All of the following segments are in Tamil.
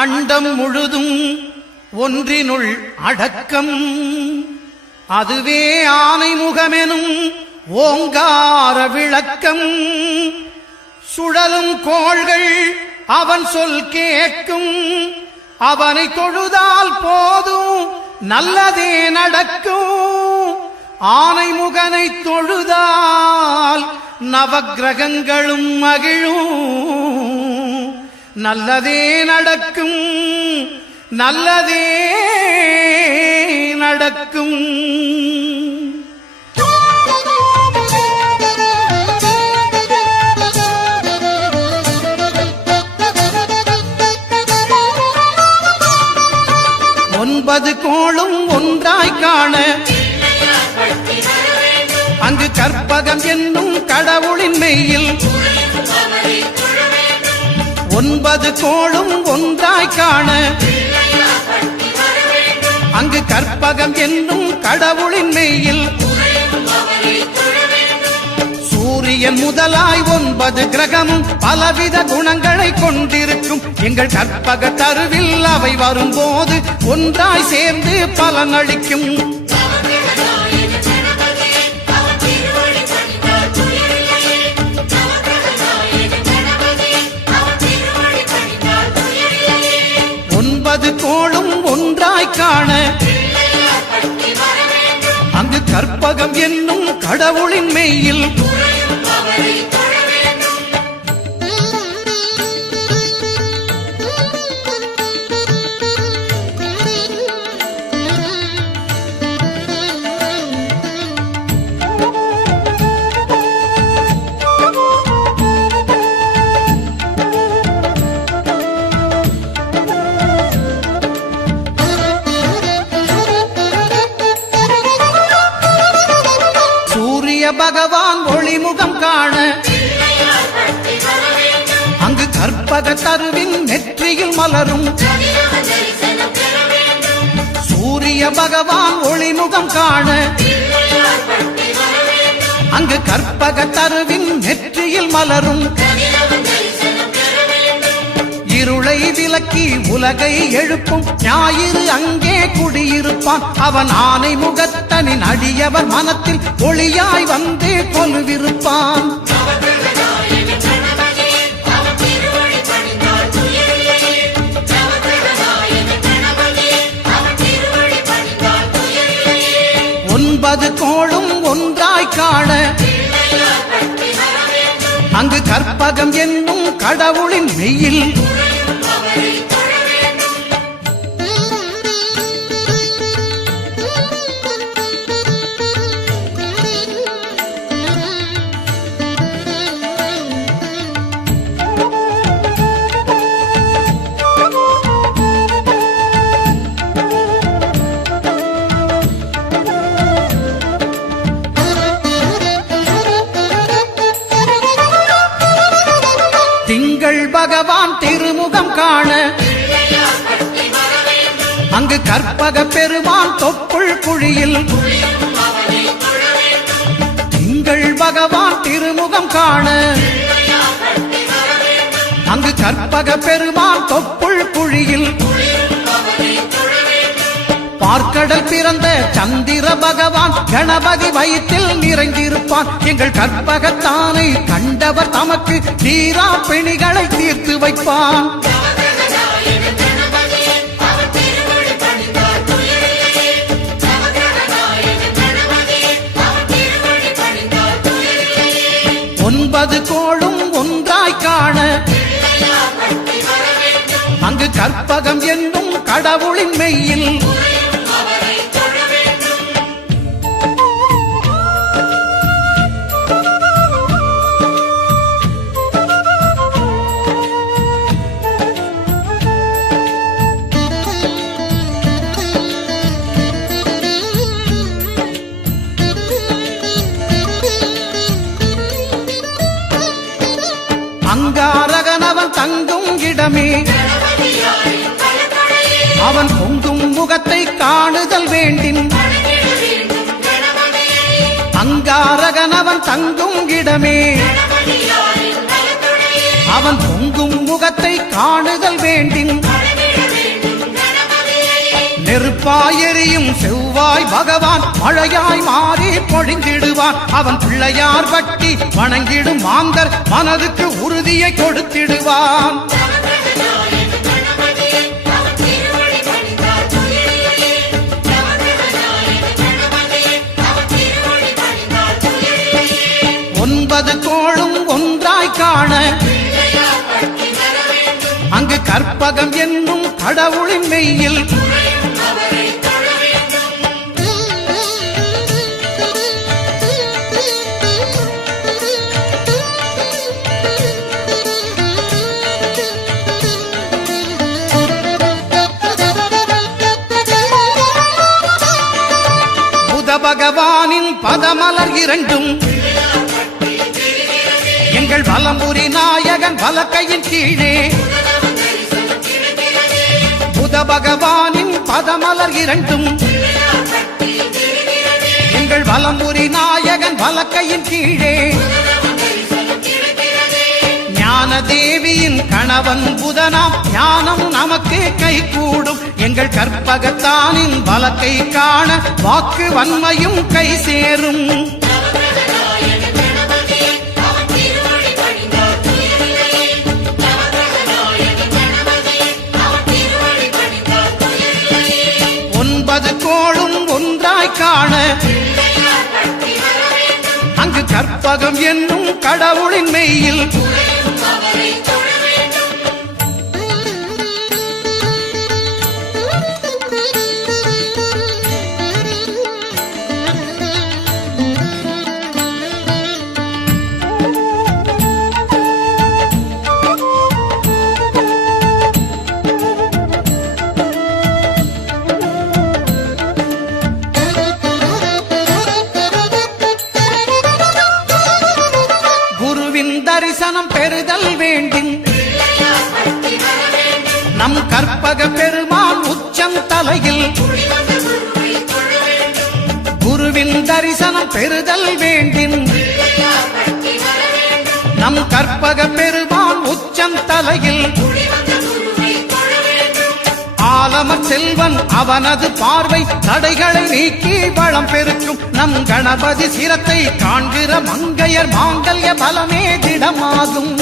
அண்டம் முழுதும் ஒன்றினுள் அடக்கம், அதுவே ஆனைமுகமெனும் ஓங்கார விளக்கம். சுழலும் கோள்கள் அவன் சொல் கேட்கும், அவனை தொழுதால் போதும் நல்லதே நடக்கும். ஆனைமுகனை தொழுதால் நவக்கிரகங்களும் மகிழும், நல்லதே நடக்கும், நல்லதே நடக்கும். ஒன்பது கோளும் ஒன்றாய் காண அங்கு கற்பகம் என்னும் கடவுளின் மெய்யில். ஒன்பது கோளும் ஒன்றாய் காண அங்கு கற்பகம் என்னும் கடவுளின் மெய்யில். சூரியன் முதலாய் 9 கிரகமும் பலவித குணங்களை கொண்டிருக்கும். எங்கள் கற்பக தருவில் அவை வரும்போது ஒன்றாய் சேர்ந்து பலனளிக்கும். கோளும் ஒன்றாய் காண அங்கு கற்பகம் என்னும் கடவுளின் மெய்யில். பகவான் ஒளிமுகம் காண அங்கு கற்பக தருவின் நெற்றியில் மலரும். சூரிய பகவான் ஒளிமுகம் காண அங்கு கற்பக தருவின் நெற்றியில் மலரும். இருளை விலக்கி உலகை எழுப்பும் ஞாயிறு அங்கே குடியிருப்பான். அவன் ஆனை முகத்தனின் அடியவர் மனத்தில் ஒளியாய் வந்து கொலுவிருப்பான். ஒன்பது கோளும் ஒன்றாய் காண அங்கு கற்பகம் என்னும் கடவுளின் மெய்யில். திங்கள் பகவான் திருமுகம் காண அங்கு கற்பக பெருமான் தொப்புள் குழியில். திங்கள் பகவான் திருமுகம் காண அங்கு கற்பக பெருமான் தொப்புள் குழியில். பார்க்கடல் பிறந்த சந்திர பகவான் கணபதி வயிற்றில் நிறைந்திருப்பான். எங்கள் கற்பகத்தானை கண்டவர் தமக்கு தீரா பிணிகளை தீர்த்து வைப்பான். ஒன்பது கோளும் ஒன்றாய் காண அங்கு கற்பகம் என்னும் கடவுளின் மெய்யில். அங்காரகனவன் தங்கும் இடமே அவன் பொங்கும் முகத்தை காணுதல் வேண்டின். அங்காரகனவன் தங்கும் இடமே அவன் பொங்கும் முகத்தை காணுதல் வேண்டின். நெருப்பாயெரியும் செவ்வாய் பகவான் மழையாய் மாறி பொழிந்திடுவான். அவன் பிள்ளையார் பட்டி வணங்கிடும் மாந்தர் மனதுக்கு உறுதியை கொடுத்திடுவான். ஒன்பது கோளும் ஒன்றாய் காண அங்கு கற்பகம் என்னும் கடவுளின் மெய்யில் புத பகவானின் பதமலர் இரண்டும் எங்கள் வலம்புரி நாயகன் வலக்கையின் கீழே புத பகவானின் பதமலர் இரண்டும் எங்கள் வலம்புரி நாயகன் வலக்கையின் கீழே ஞான தேவியின் கணவன் புதனாம் ஞானம் நமக்கு கை கூடும். எங்கள் கற்பகத்தானின் வலக்கை காண வாக்கு வன்மையும் கை சேரும். ஒன்பது கோளும் ஒன்றாய் காண அங்கு கற்பகம் என்னும் கடவுளின் மெய்யில் தரிசனம் பெறுதல் வேண்டும். நம் கற்பக பெருமான் உச்சம் தலையில் குருவின் தரிசனம் பெறுதல் வேண்டும். நம் கற்பக பெருமான் உச்சம் தலையில் ஆலமர் செல்வன் அவனது பார்வை தடைகளை நீக்கி வளம் பெருக்கும். நம் கணபதி சிரத்தை காண்கிற மங்கையர் மாங்கல்ய பலமே திடமாகும்.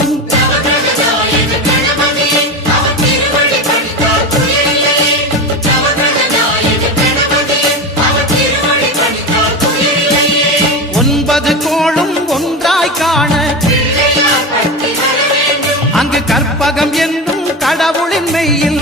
ஒன்பது கோளும் ஒன்றாய் காண அங்கு கற்பகம் என்னும் கடவுளின் மெய்யில்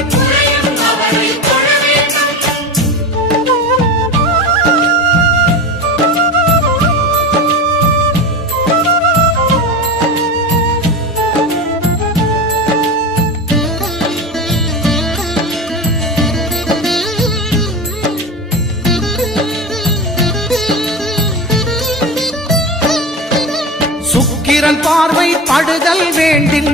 சுக்கிரன் பார்வை படுதல் வேண்டின்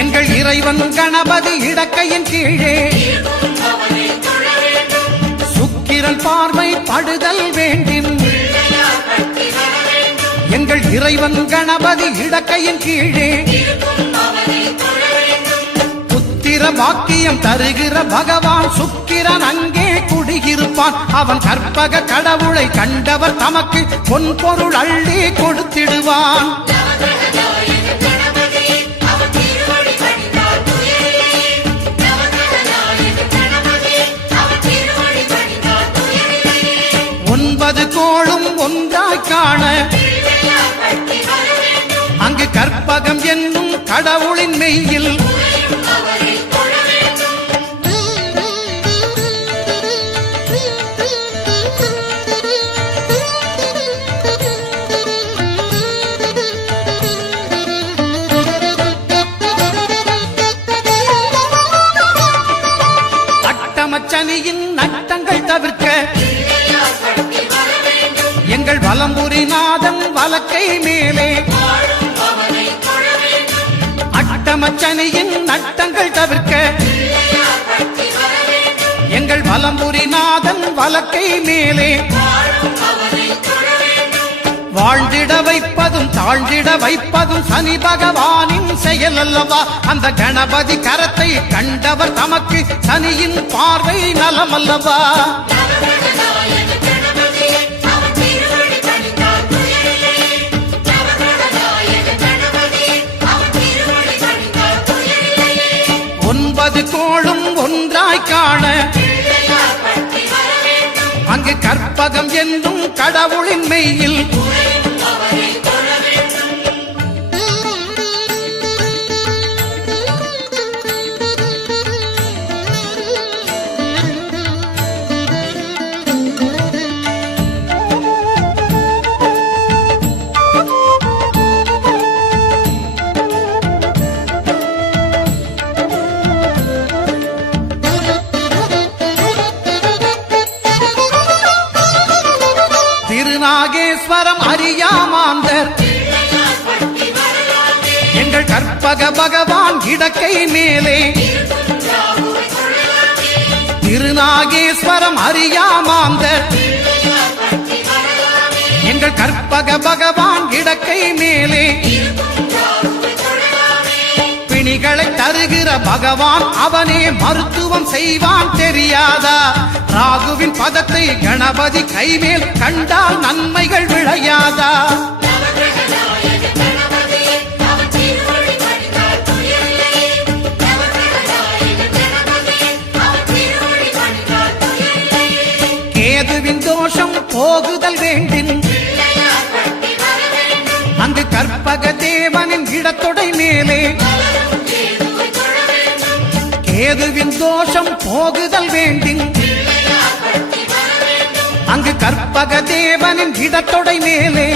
எங்கள் இறைவன் கணபதி இடக்கையின் கீழே சுக்கிரன் பார்வை படுதல் வேண்டின் எங்கள் இறைவன் கணபதி இடக்கையின் கீழே புத்திர பாக்கியம் தருகிற பகவான் சுக்கிரன் அங்கே குடியிருப்பான். அவன் கற்பக கடவுளை கண்டவர் தமக்கு பொன் பொருள் அள்ளி கொடுத்திடுவான். ஒன்பது கோளும் ஒன்றாய் காண அங்கு கற்பகம் என்னும் கடவுளின் மெய்யில் அட்டமச்சனியின் நட்டங்கள் தவிர்க்க எங்கள் வலம்புரி நாதன் வலக்கை மேலே அட்டமச்சனியின் நட்டங்கள் தவிர்க்க எங்கள் வலம்புரி நாதன் வலக்கை மேலே வாழ்ந்திட வைப்பதும் தாழ்ந்திட வைப்பதும் சனி பகவானின் செயல் அல்லவா. அந்த கணபதி கரத்தை கண்டவர் தமக்கு சனியின் பார்வை நலமல்லவா. ஒன்பது கோளும் ஒன்றாய் காண அங்கு கற்பகம் என்னும் கடவுளின் மெய்யில் திருநாகேஸ்வரம் அறியாமாந்தர் எங்கள் கற்பக பகவான் இடக்கை மேலே. திருநாகேஸ்வரம் அறியாமாந்தர் எங்கள் கற்பக பகவான் இடக்கை மேலே. பிணிகளை தருகிற பகவான் அவனே மருத்துவம் செய்வான் தெரியாதா. ராகுவின் பதத்தை கணபதி கைமேல் கண்டால் நன்மைகள் விளையாதா. கேதுவின் தோஷம் போகுதல் வேண்டின் அங்கு கற்பக தேவனின் இடத்தொடை மேலே. கேதுவின் தோஷம் போகுதல் வேண்டின் அங்கு கற்பக தேவனின் இடத்தொடை மேலே.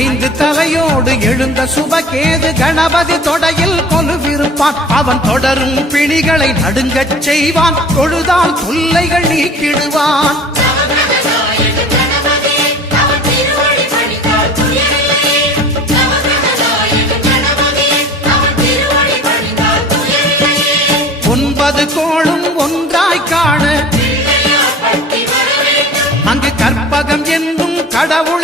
ஐந்து தலையோடு எழுந்த சுபகேது கணபதி தொடையில் கொலுவிருப்பான். அவன் தொடரும் பிணிகளை நடுங்கச் செய்வான். தொழுதால் தொல்லைகள் நீக்கிடுவான். ஒன்பது கோளும் ஒன்றாய் காண அங்கு கற்பகம் என்னும் கடவுள்